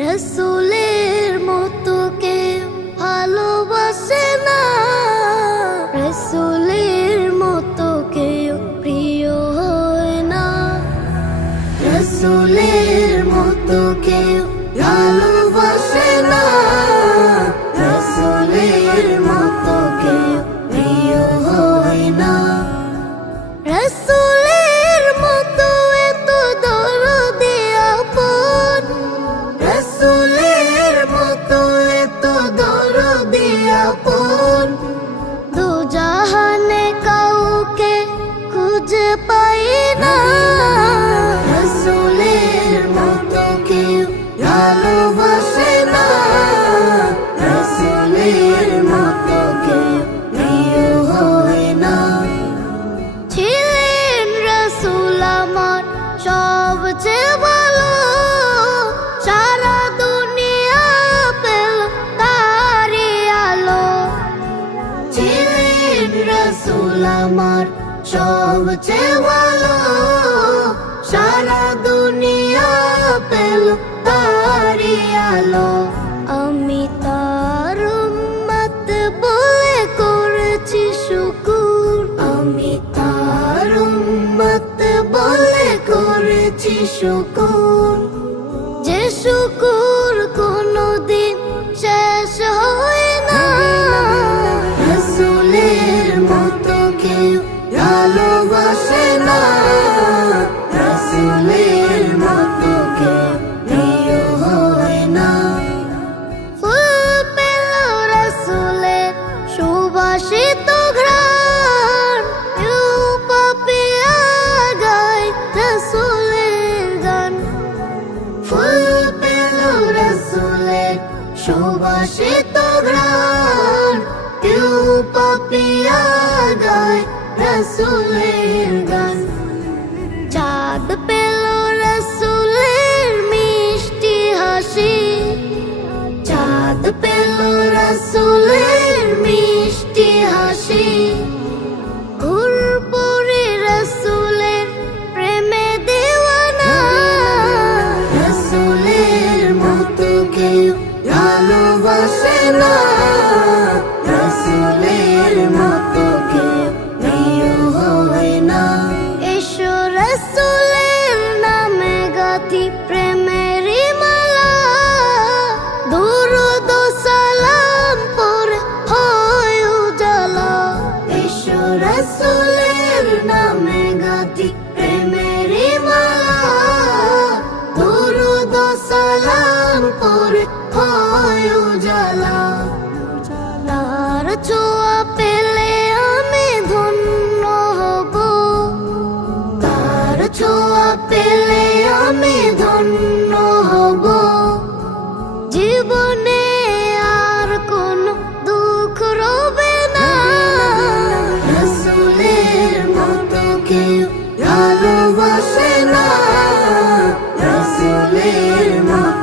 রসুলের মতো কেউ ভালোবাসে না, রসুলের মতো কেউ প্রিয় হয় না, রসুলের মতো কেউ ভালোবাসে না, রসুলের মতো কেউ প্রিয় হয় না। রসুলের মতো এত দরদি আপন, রসুলের মতো এত দরদি আপন, দু জাহানে কাউকে খুঁজে পাই না। রসুলের মতো কেউ ভালোবাসে না, রসুলের মতো কেউ প্রিয় হয় না। ছিলেন রসুল আমার সবচেয়ে ভালো, সারা দুনিয়া পেল তারি আলো। ছিলেন রসুল আমার সবচেয়ে ভালো, সারা দুনিয়া পেল তারি আলো। আমি তার উম্মত বলে করেছি শুকুর, আমি তার উম্মত বলে করেছি শুকুর, যে শুকুর কোনদিন শেষ হয় না। রসুলের মতো কেউ ভালোবাসে না, রসুলের মতো কেউ প্রিয় হয় না। ফুল পেল রসুলের সুবাসিত ঘ্রাণ, কেউ পাপিয়া গায় রসুলের গান। ফুল পেল রসুলের সুবাসিত ঘ্রাণ, কেউ পাপিয়া গায় রসুলের গান। চাঁদ পেল রসুলের মিষ্টি হাসি, চাঁদ পেল রসুলের মিষ্টি হাসি। ঘুরপুরে রসুলের প্রেমে দেওয়ানা, রসুলের মতো কেউ ভালোবাসে না, রসুলের মতো কেউ প্রিয় হয় না। এসো রসুলের নামে গাথি প্রেমেরই মালা, দুরূদ ও সালাম পড়ে হয় উজালা। এসো রসুলের নামে গাথি প্রেমেরই মালা, দুরূদ ও সালাম পড়ে হয় উজালা। তার ছোঁয়া পেলে আমি ধন্য হব, তার ছোঁয়া পেলে আমি ধন্য হব। জীবনে আর কোনো দুঃখ রবে না। রসুলের মতো কেউ ভালোবাসে না, রসুলের মতো